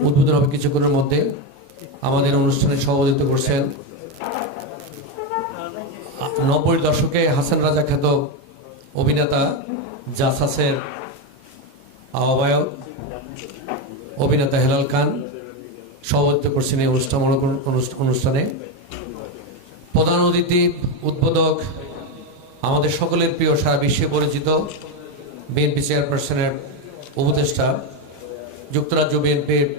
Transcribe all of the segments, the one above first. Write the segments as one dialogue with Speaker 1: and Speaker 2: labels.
Speaker 1: উদ্বোধন হবে কিছুক্ষণের মধ্যে। আমাদের অনুষ্ঠানে সভাপতিত্ব করছেন নব্বই দশকে হাসান রাজা খ্যাত অভিনেতা জাসাসের আহ্বায়ক অভিনেতা হেলাল খান সভাপতিত্ব করছেন এই অনুষ্ঠান অনু- অনুষ্ঠানে। প্রধান অতিথি, উদ্বোধক, আমাদের সকলের প্রিয়, সারা বিশ্বে পরিচিত বিএনপি চেয়ারপারসনের উপদেষ্টা, যুক্তরাজ্য বিএনপির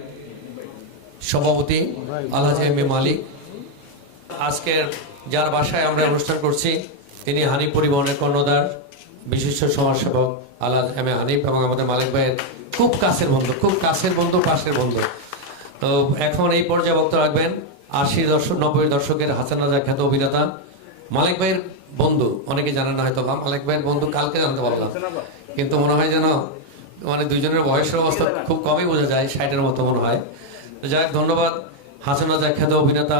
Speaker 1: সভাপতি আলহাজ এম এ মালিক। আজকের যার বাসায় আমরা অনুষ্ঠান করছি, তিনি হানিফ পরিবহনের কর্ণধার, বিশিষ্ট সমাজসেবক আলহাজ এম এ হানিফ এবং আমাদের মালিক ভাইয়ের খুব কাছের বন্ধু, খুব কাছের বন্ধু, পাশের বন্ধু। তো এখন এই পর্যায়ে বক্তব্য রাখবেন আশি দশক নব্বই দশকের হাসান রাজা খ্যাত অভিনেতা। মালিক ভাইয়ের বন্ধু, অনেকে জানেন না হয়তো মালিক ভাইয়ের বন্ধু কালকে জানতে পারলাম। কিন্তু মনে হয় যেন মানে দুইজনের বয়সের অবস্থা খুব কমই বোঝা যায়, ষাটের মতো মনে হয়। যাই ধন্যবাদ। হাসান রাজা খ্যাত অভিনেতা,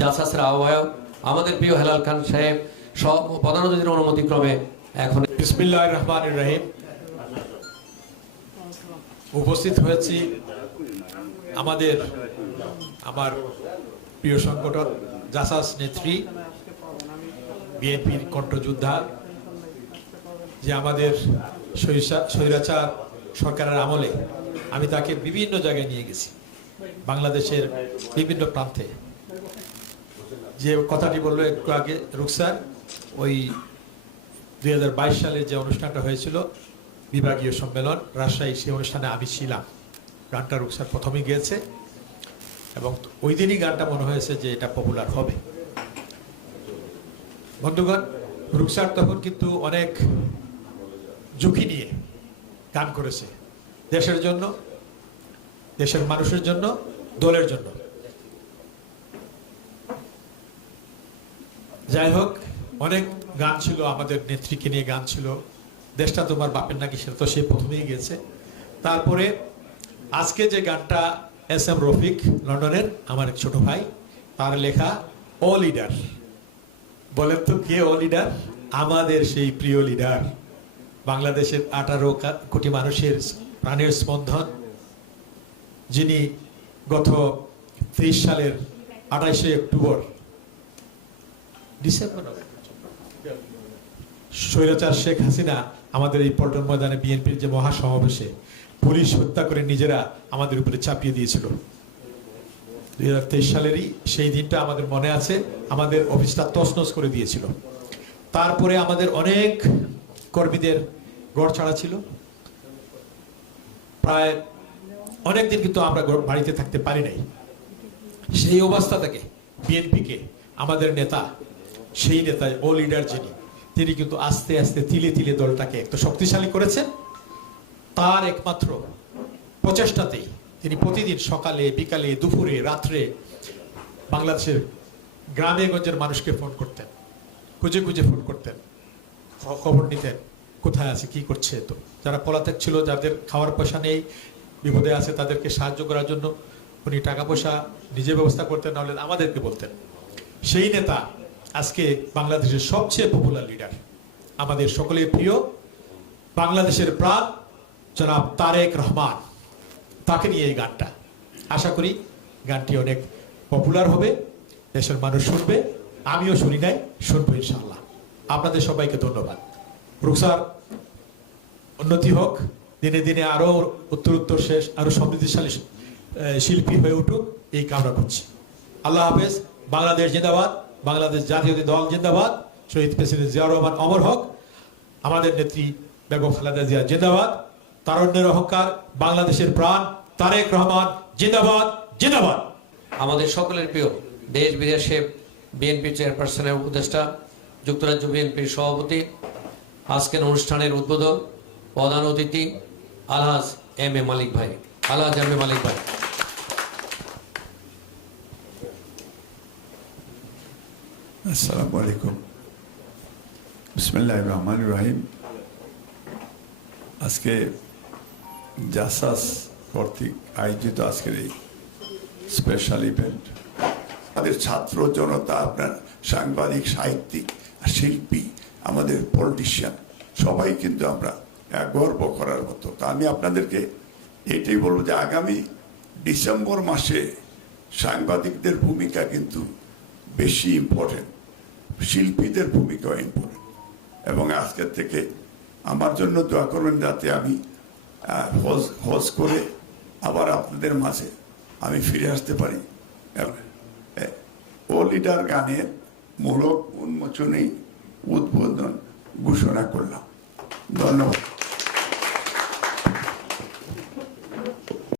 Speaker 1: জাসাসের আহ্বায়ক, আমাদের প্রিয় হেলাল খান সাহেব, সব প্রধান অতিথির অনুমতি ক্রমে এখন
Speaker 2: বিসমিল্লাহ রহমান রহিম। উপস্থিত হয়েছি আমাদের, আমার প্রিয় সংগঠন জাসাস নেত্রী, বিএনপির কণ্ঠযোদ্ধা, যে আমাদের স্বৈরাচার সরকারের আমলে আমি তাকে বিভিন্ন জায়গায় নিয়ে গেছি। বাংলাদেশের বিভিন্ন প্রান্তে। যে কথাটি বলল একটু আগে রুকসার ওই দুই সালে যে অনুষ্ঠানটা হয়েছিল, বিভাগীয় সম্মেলন, রাজশাহী সেই অনুষ্ঠানে আমি ছিলাম। গানটা রুকসার প্রথমেই গিয়েছে এবং ওই দিনই গানটা মনে হয়েছে যে এটা পপুলার হবে। বন্ধুগণ রুকসার তখন কিন্তু অনেক ঝুঁকি নিয়ে গান করেছে। দেশের জন্য দেশের মানুষের জন্য, দলের জন্য। যাই হোক, অনেক গান ছিল, আমাদের নেত্রীকে নিয়ে গান ছিল। দেশটা তোমার বাপের নাকি সেটা তো সে প্রথমেই গেছে। তারপরে আজকে যে গানটা এস এম রফিক লন্ডনের, আমার এক ছোট ভাই, তার লেখা, ও লিডার। বলেন তো কে ও লিডার? আমাদের সেই প্রিয় লিডার। বাংলাদেশের আঠারো কোটি মানুষের প্রাণের স্পন্দন যিনি গত তেইশ সালের আঠাইশে অক্টোবর ডিসেম্বর? স্বৈরাচার শেখ হাসিনা আমাদের এই পল্টন ময়দানে বিএনপির যে মহাসমাবেশে পুলিশ হত্যা করে নিজেরা আমাদের উপরে চাপিয়ে দিয়েছিল। দুই হাজার তেইশ সালেরই সেই দিনটা আমাদের মনে আছে, আমাদের অফিসটা তছনছ করে দিয়েছিল। তারপরে আমাদের অনেক কর্মীদের গড় ছাড়া ছিল। প্রায় অনেক দিন কিন্তু আমরা বাড়িতে থাকতে পারি নাই। সেই অবস্থা থেকে বিএনপিকে, আমাদের নেতা, সেই নেতা, ও লিডার যিনি, তিনি কিন্তু আস্তে আস্তে তিলে তিলে দলটাকে একটু শক্তিশালী করেছেন তার একমাত্র প্রচেষ্টাতেই তিনি প্রতিদিন সকালে, বিকালে, দুপুরে, রাত্রে বাংলাদেশের গ্রামে গঞ্জের মানুষকে ফোন করতেন। খুঁজে খুঁজে ফোন করতেন। খবর নিতেন, কোথায় আছে, কি করছে। তো যারা পলাতক ছিল, যাদের খাওয়ার পয়সা নেই বিপদে আছে, তাদেরকে সাহায্য করার জন্য উনি টাকা পয়সা নিজে ব্যবস্থা করতেন, নাহলে আমাদেরকে বলতেন। সেই নেতা আজকে বাংলাদেশের সবচেয়ে পপুলার লিডার আমাদের সকলের প্রিয় বাংলাদেশের প্রাণ, জনাব তারেক রহমান। তাকে নিয়ে এই গানটা। আশা করি গানটি অনেক পপুলার হবে, দেশের মানুষ শুনবে। আমিও শুনি নাই, শুনব ইনশাল্লাহ আপনাদের সবাইকে ধন্যবাদ। রুকসার, উন্নতি হোক। দিনে দিনে আরও উত্তর উত্তর শেষ, আরও সমৃদ্ধিশালী শিল্পী হয়ে উঠুক, এই কামনা করছি। আল্লাহ হাফেজ, বাংলাদেশ জিন্দাবাদ, বাংলাদেশ জাতীয় দল জিন্দাবাদ, শহীদ প্রেসিডেন্ট জিয়া রহমান অমর হক, আমাদের নেত্রী বেগম খালেদা জিয়া জিন্দাবাদ, তারণ্যের অহংকার, বাংলাদেশের প্রাণ, তারেক রহমান জিন্দাবাদ জিন্দাবাদ।
Speaker 1: আমাদের সকলের প্রিয় দেশ বিদেশে বিএনপি চেয়ারপারসনের উপদেষ্টা, যুক্তরাজ্য বিএনপির সভাপতি, আজকের অনুষ্ঠানের উদ্বোধক প্রধান অতিথি আলহাজ এম এ মালিক ভাই, আলহাজ এম এ মালিক ভাই।
Speaker 3: আসসালামু আলাইকুম। বিসমিল্লাহ রহমান রহিম। আজকে জাসাস কর্তৃক আয়োজিত আজকের এই স্পেশাল ইভেন্ট আমাদের ছাত্র জনতা, আপনার সাংবাদিক, সাহিত্যিক শিল্পী, আমাদের পলিটিশিয়ান সবাই কিন্তু আমরা গর্ব করার মতো। তা আমি আপনাদেরকে এটাই বলব যে আগামী ডিসেম্বর মাসে সাংবাদিকদের ভূমিকা কিন্তু বেশি ইম্পর্টেন্ট শিল্পীদের ভূমিকাও ইম্পর্টেন্ট এবং আজকের থেকে আমার জন্য দোয়া করবেন যাতে আমি হজ হজ করে আবার আপনাদের মাঝে আমি ফিরে আসতে পারি। ও লিডার গানের মূলক উন্মোচনী উদ্বোধন ঘোষণা করলাম। ধন্যবাদ।